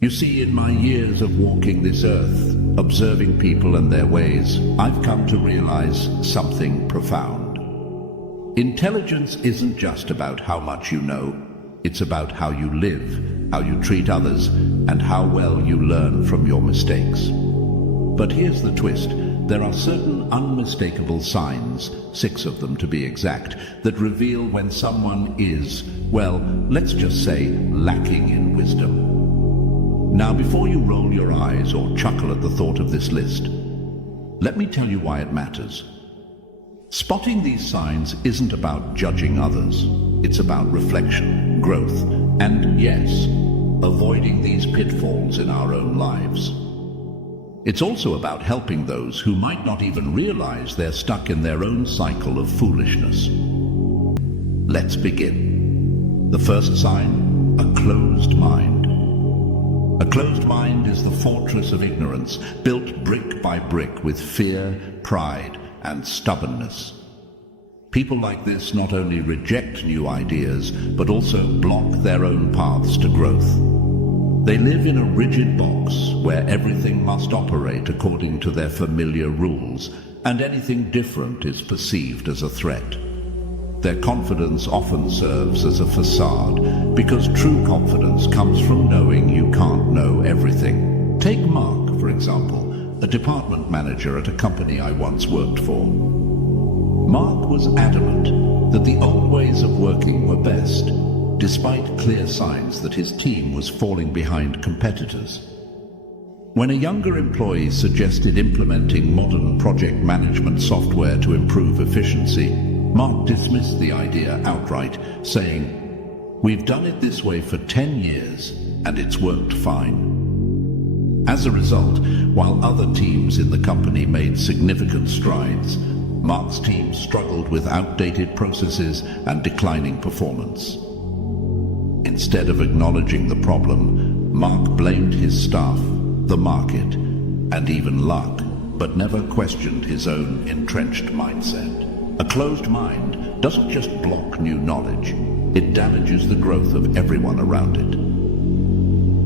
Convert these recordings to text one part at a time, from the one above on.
You see, in my years of walking this earth, observing people and their ways, I've come to realize something profound. Intelligence isn't just about how much you know, it's about how you live, how you treat others, and how well you learn from your mistakes. But here's the twist. There are certain unmistakable signs, 6 of them to be exact, that reveal when someone is, well, let's just say, lacking in wisdom. Now, before you roll your eyes or chuckle at the thought of this list, let me tell you why it matters. Spotting these signs isn't about judging others. It's about reflection, growth, and yes, avoiding these pitfalls in our own lives. It's also about helping those who might not even realize they're stuck in their own cycle of foolishness. Let's begin. The first sign, a closed mind. A closed mind is the fortress of ignorance, built brick by brick with fear, pride, and stubbornness. People like this not only reject new ideas, but also block their own paths to growth. They live in a rigid box where everything must operate according to their familiar rules, and anything different is perceived as a threat. Their confidence often serves as a facade, because true confidence comes from knowing you can't know everything. Take Mark, for example, a department manager at a company I once worked for. Mark was adamant that the old ways of working were best, despite clear signs that his team was falling behind competitors. When a younger employee suggested implementing modern project management software to improve efficiency, Mark dismissed the idea outright, saying, "We've done it this way for 10 years, and it's worked fine." As a result, while other teams in the company made significant strides, Mark's team struggled with outdated processes and declining performance. Instead of acknowledging the problem, Mark blamed his staff, the market, and even luck, but never questioned his own entrenched mindset. A closed mind doesn't just block new knowledge, it damages the growth of everyone around it.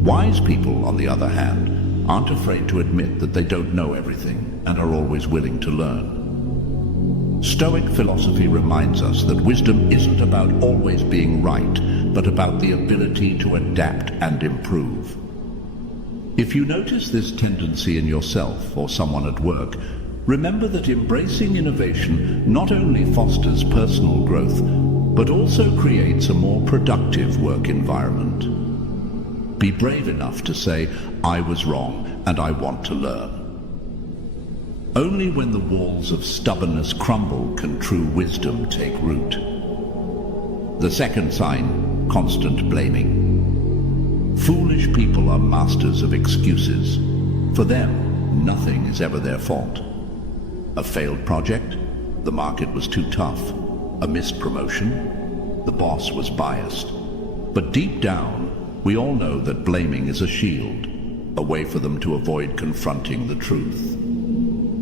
Wise people, on the other hand, aren't afraid to admit that they don't know everything and are always willing to learn. Stoic philosophy reminds us that wisdom isn't about always being right, but about the ability to adapt and improve. If you notice this tendency in yourself or someone at work, remember that embracing innovation not only fosters personal growth, but also creates a more productive work environment. Be brave enough to say, "I was wrong and I want to learn." Only when the walls of stubbornness crumble can true wisdom take root. The second sign, constant blaming. Foolish people are masters of excuses. For them, nothing is ever their fault. A failed project? The market was too tough. A missed promotion? The boss was biased. But deep down, we all know that blaming is a shield, a way for them to avoid confronting the truth.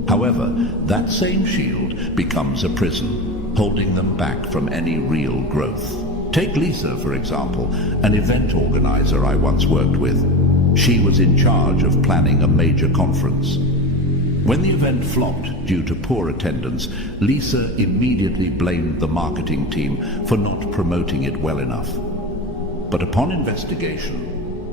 However, that same shield becomes a prison, holding them back from any real growth. Take Lisa, for example, an event organizer I once worked with. She was in charge of planning a major conference. When the event flopped due to poor attendance, Lisa immediately blamed the marketing team for not promoting it well enough. But upon investigation,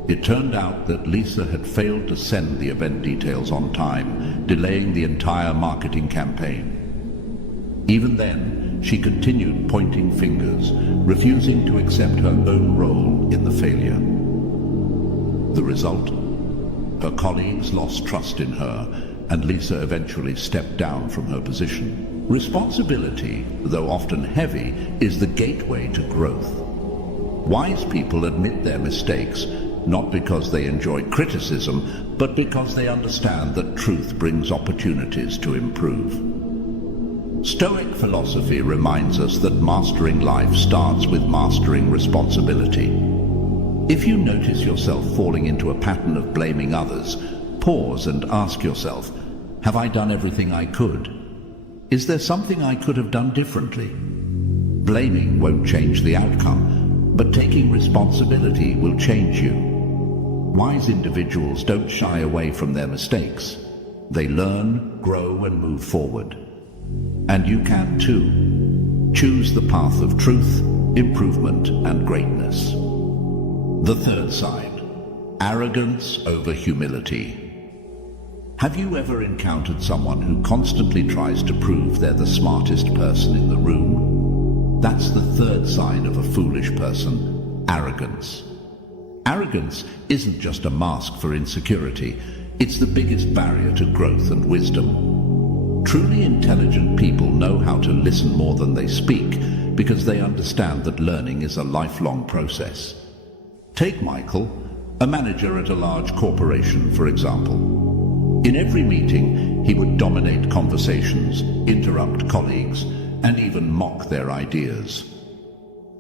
it turned out that Lisa had failed to send the event details on time, delaying the entire marketing campaign. Even then, she continued pointing fingers, refusing to accept her own role in the failure. The result? Her colleagues lost trust in her, and Lisa eventually stepped down from her position. Responsibility, though often heavy, is the gateway to growth. Wise people admit their mistakes, not because they enjoy criticism, but because they understand that truth brings opportunities to improve. Stoic philosophy reminds us that mastering life starts with mastering responsibility. If you notice yourself falling into a pattern of blaming others, pause and ask yourself, have I done everything I could? Is there something I could have done differently? Blaming won't change the outcome, but taking responsibility will change you. Wise individuals don't shy away from their mistakes. They learn, grow, and move forward. And you can too. Choose the path of truth, improvement, and greatness. The third side: arrogance over humility. Have you ever encountered someone who constantly tries to prove they're the smartest person in the room? That's the third side of a foolish person: arrogance. Arrogance isn't just a mask for insecurity, it's the biggest barrier to growth and wisdom. Truly intelligent people know how to listen more than they speak because they understand that learning is a lifelong process. Take Michael, a manager at a large corporation, for example. In every meeting, he would dominate conversations, interrupt colleagues, and even mock their ideas.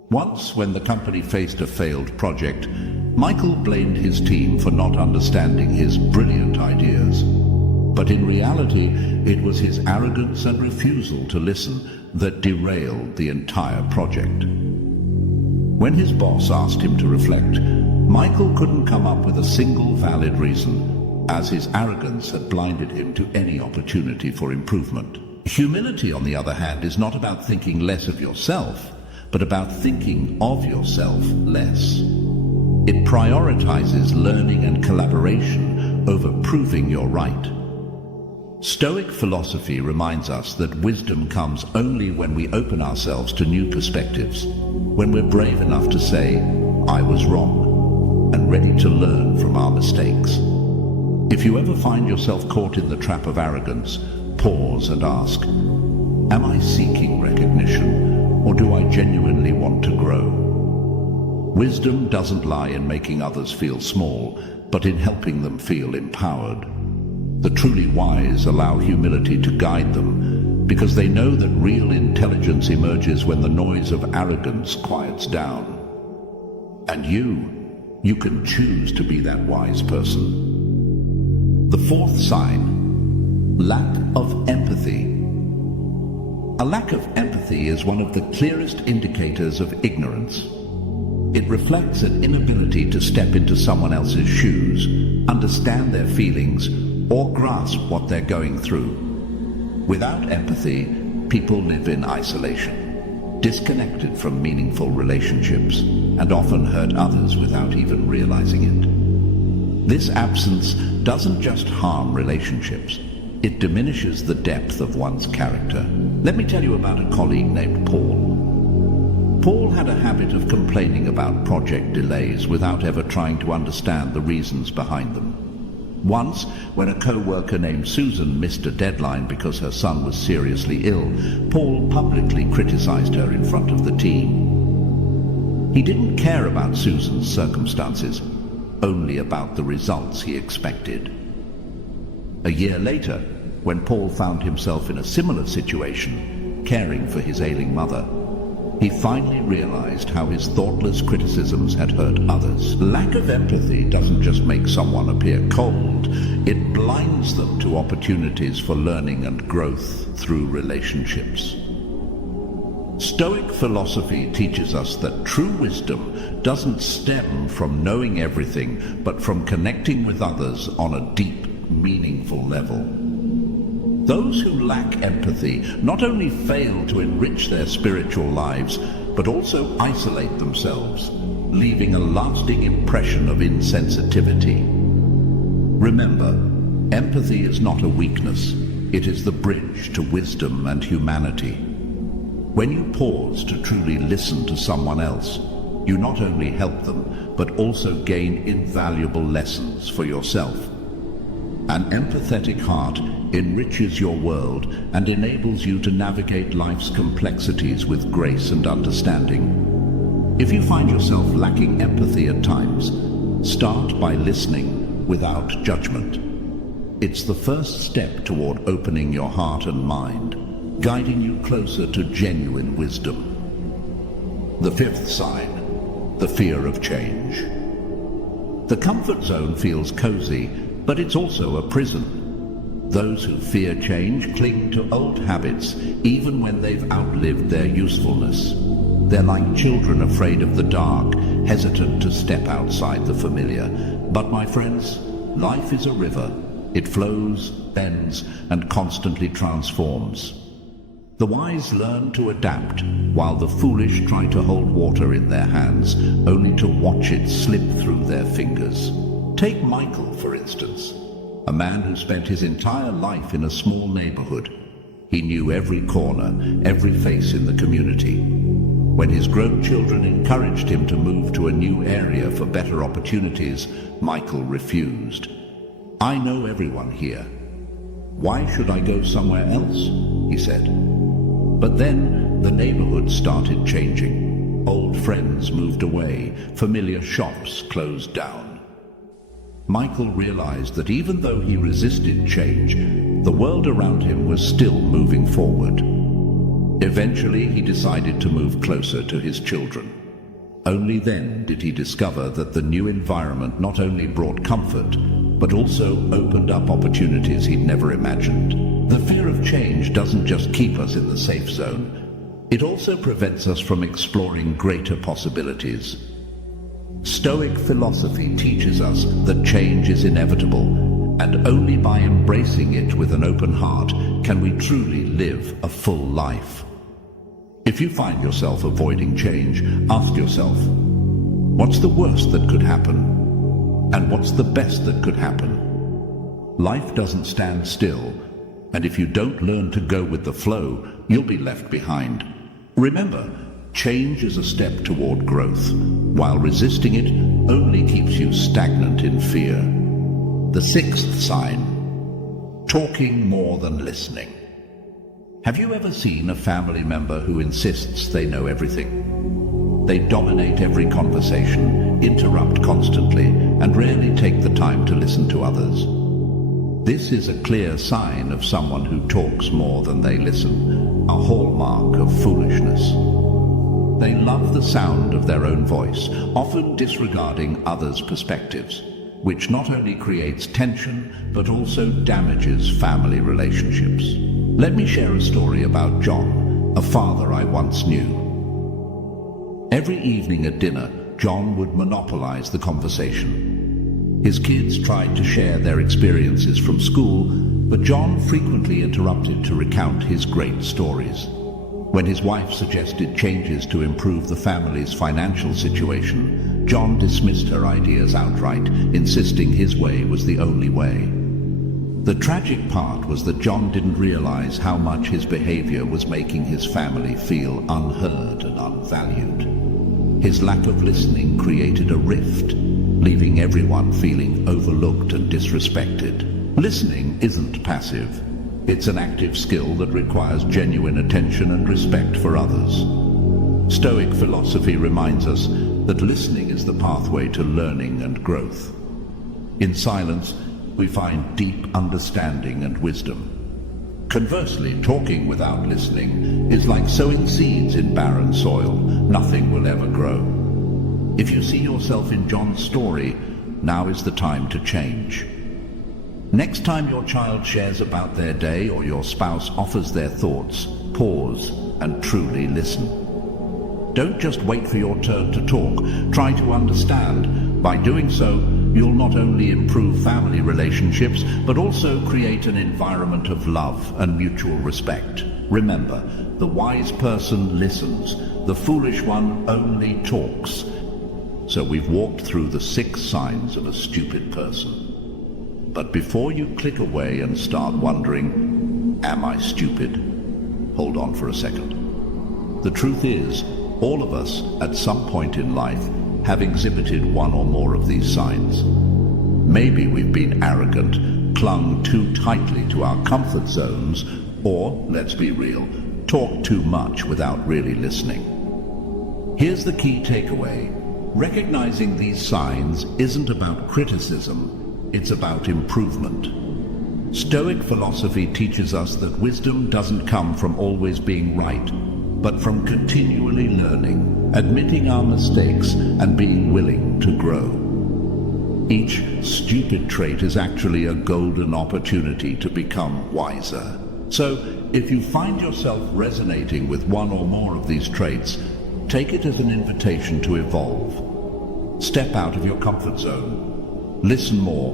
Once, when the company faced a failed project, Michael blamed his team for not understanding his brilliant ideas. But in reality, it was his arrogance and refusal to listen that derailed the entire project. When his boss asked him to reflect, Michael couldn't come up with a single valid reason, as his arrogance had blinded him to any opportunity for improvement. Humility, on the other hand, is not about thinking less of yourself, but about thinking of yourself less. It prioritizes learning and collaboration over proving you're right. Stoic philosophy reminds us that wisdom comes only when we open ourselves to new perspectives, when we're brave enough to say, "I was wrong," and ready to learn from our mistakes. If you ever find yourself caught in the trap of arrogance, pause and ask, am I seeking recognition, or do I genuinely want to grow? Wisdom doesn't lie in making others feel small, but in helping them feel empowered. The truly wise allow humility to guide them, because they know that real intelligence emerges when the noise of arrogance quiets down. And you can choose to be that wise person. The fourth sign: lack of empathy. A lack of empathy is one of the clearest indicators of ignorance. It reflects an inability to step into someone else's shoes, understand their feelings, or grasp what they're going through. Without empathy, people live in isolation, disconnected from meaningful relationships, and often hurt others without even realizing it. This absence doesn't just harm relationships, it diminishes the depth of one's character. Let me tell you about a colleague named Paul. Paul had a habit of complaining about project delays without ever trying to understand the reasons behind them. Once, when a co-worker named Susan missed a deadline because her son was seriously ill, Paul publicly criticized her in front of the team. He didn't care about Susan's circumstances, only about the results he expected. A year later, when Paul found himself in a similar situation, caring for his ailing mother, he finally realized how his thoughtless criticisms had hurt others. Lack of empathy doesn't just make someone appear cold, it blinds them to opportunities for learning and growth through relationships. Stoic philosophy teaches us that true wisdom doesn't stem from knowing everything, but from connecting with others on a deep, meaningful level. Those who lack empathy not only fail to enrich their spiritual lives, but also isolate themselves, leaving a lasting impression of insensitivity. Remember, empathy is not a weakness, it is the bridge to wisdom and humanity. When you pause to truly listen to someone else, you not only help them, but also gain invaluable lessons for yourself. An empathetic heart enriches your world and enables you to navigate life's complexities with grace and understanding. If you find yourself lacking empathy at times, start by listening without judgment. It's the first step toward opening your heart and mind, guiding you closer to genuine wisdom. The fifth sign: the fear of change. The comfort zone feels cozy, but it's also a prison. Those who fear change cling to old habits even when they've outlived their usefulness. They're like children afraid of the dark, hesitant to step outside the familiar. But my friends, life is a river. It flows, bends, and constantly transforms. The wise learn to adapt, while the foolish try to hold water in their hands, only to watch it slip through their fingers. Take Michael, for instance, a man who spent his entire life in a small neighborhood. He knew every corner, every face in the community. When his grown children encouraged him to move to a new area for better opportunities, Michael refused. "I know everyone here. Why should I go somewhere else?" he said. But then the neighborhood started changing. Old friends moved away, familiar shops closed down. Michael realized that even though he resisted change, the world around him was still moving forward. Eventually, he decided to move closer to his children. Only then did he discover that the new environment not only brought comfort, but also opened up opportunities he'd never imagined. The fear of change doesn't just keep us in the safe zone, it also prevents us from exploring greater possibilities. Stoic philosophy teaches us that change is inevitable, and only by embracing it with an open heart can we truly live a full life. If you find yourself avoiding change, ask yourself, what's the worst that could happen? And what's the best that could happen? Life doesn't stand still, and if you don't learn to go with the flow, you'll be left behind. Remember, change is a step toward growth, while resisting it only keeps you stagnant in fear. The sixth sign: talking more than listening. Have you ever seen a family member who insists they know everything? They dominate every conversation, interrupt constantly, and rarely take the time to listen to others. This is a clear sign of someone who talks more than they listen, a hallmark of foolishness. They love the sound of their own voice, often disregarding others' perspectives, which not only creates tension, but also damages family relationships. Let me share a story about John, a father I once knew. Every evening at dinner, John would monopolize the conversation. His kids tried to share their experiences from school, but John frequently interrupted to recount his great stories. When his wife suggested changes to improve the family's financial situation, John dismissed her ideas outright, insisting his way was the only way. The tragic part was that John didn't realize how much his behavior was making his family feel unheard and unvalued. His lack of listening created a rift, leaving everyone feeling overlooked and disrespected. Listening isn't passive. It's an active skill that requires genuine attention and respect for others. Stoic philosophy reminds us that listening is the pathway to learning and growth. In silence, we find deep understanding and wisdom. Conversely, talking without listening is like sowing seeds in barren soil. Nothing will ever grow. If you see yourself in John's story, now is the time to change. Next time your child shares about their day or your spouse offers their thoughts, pause and truly listen. Don't just wait for your turn to talk. Try to understand. By doing so, you'll not only improve family relationships, but also create an environment of love and mutual respect. Remember, the wise person listens. The foolish one only talks. So we've walked through the 6 signs of a stupid person. But before you click away and start wondering, am I stupid? Hold on for a second. The truth is, all of us, at some point in life, have exhibited one or more of these signs. Maybe we've been arrogant, clung too tightly to our comfort zones, or, let's be real, talked too much without really listening. Here's the key takeaway. Recognizing these signs isn't about criticism, it's about improvement. Stoic philosophy teaches us that wisdom doesn't come from always being right, but from continually learning, admitting our mistakes, and being willing to grow. Each stupid trait is actually a golden opportunity to become wiser. So, if you find yourself resonating with one or more of these traits, take it as an invitation to evolve. Step out of your comfort zone. listen more,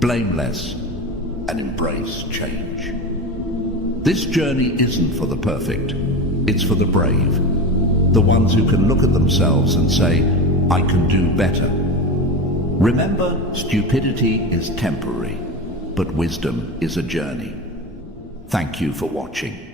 blame less, and embrace change. This journey isn't for the perfect, it's for the brave, the ones who can look at themselves and say, I can do better. Remember, stupidity is temporary, but wisdom is a journey. Thank you for watching.